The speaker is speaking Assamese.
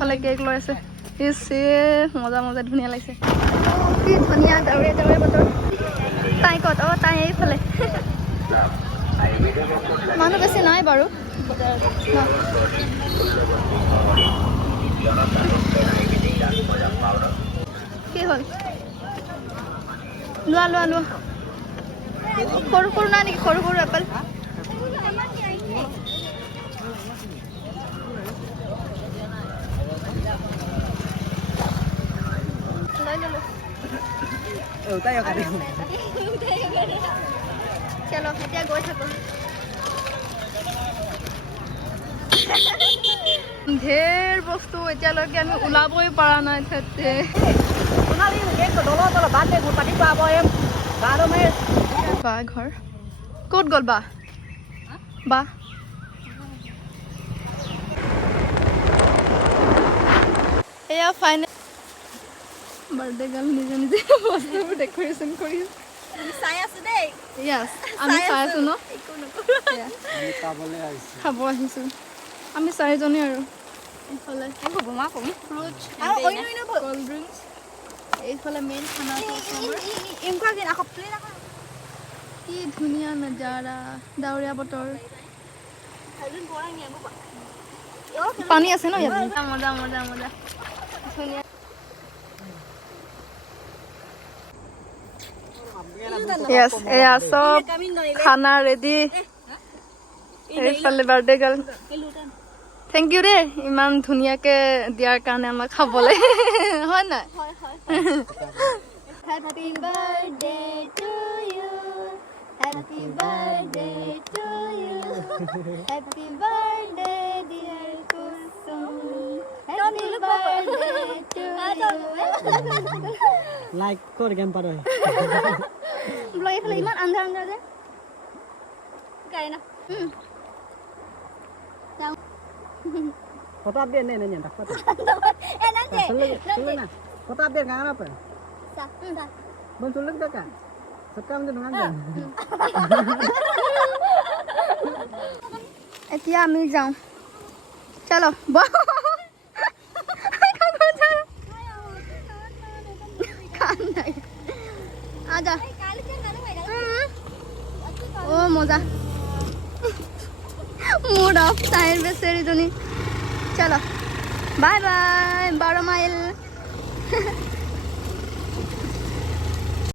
ফালে কেক লৈ আছে ইছে মজা মজা ধুনীয়া লাগিছে কি ধুনীয়া ডাৱৰীয়া ডাৱৰীয়া বতৰ তাই ক'ত তাই এইফালে মানুহ বেছি নাই বাৰু কি হ'ল লোৱা লোৱা লোৱা সৰু সৰু না নেকি সৰু সৰু এপল চলো এতিয়া গৈ থাকো ঢেৰ বস্তু এতিয়ালৈকে আমি ওলাবই পৰা নাই তাতে বা ঘৰ ক'ত গ'ল বা বা এয়া ফাইনেল বাৰ্থডে গাৰ্ল নিজে নিজে বস্তুবোৰ ডেকৰেশ্যন কৰি চাই আছো দেই য়েছ আমি চাই আছো ন খাব আহিছো আমি চাৰিজনী আৰু এইফালে ফ্ৰুট কল্ড ড্ৰিংকছ এইফালে মেইন খানা কি ধুনীয়া নজাৰা ডাৱৰীয়া বতৰ পানী আছে ন ইয়াত মজা মজা মজা ধুনীয়া Yes, এয়া সব খানা ৰেডি এইফালে বাৰ্থডে গাৰ্ল থেংক ইউ দেই ইমান ধুনীয়াকে দিয়াৰ কাৰণে আমাক খাবলৈ হয় নাই Happy birthday to you Happy birthday to you Happy birthday dear Kusumi Happy birthday to you Like kor game paro Vlog এইফালে ইমান আন্ধাৰ আন্ধাৰ যে গায় না Foto update nih nanya, foto. nanti Sulit na. Foto update nggak apa? Bang sulit dah kan? Sekarang tuh nggak এতিয়া আমি যাওঁ চলো আজা ও মজা মুড অফ তাইর বেচারিজনী চলো বাই বাই 12 মাইল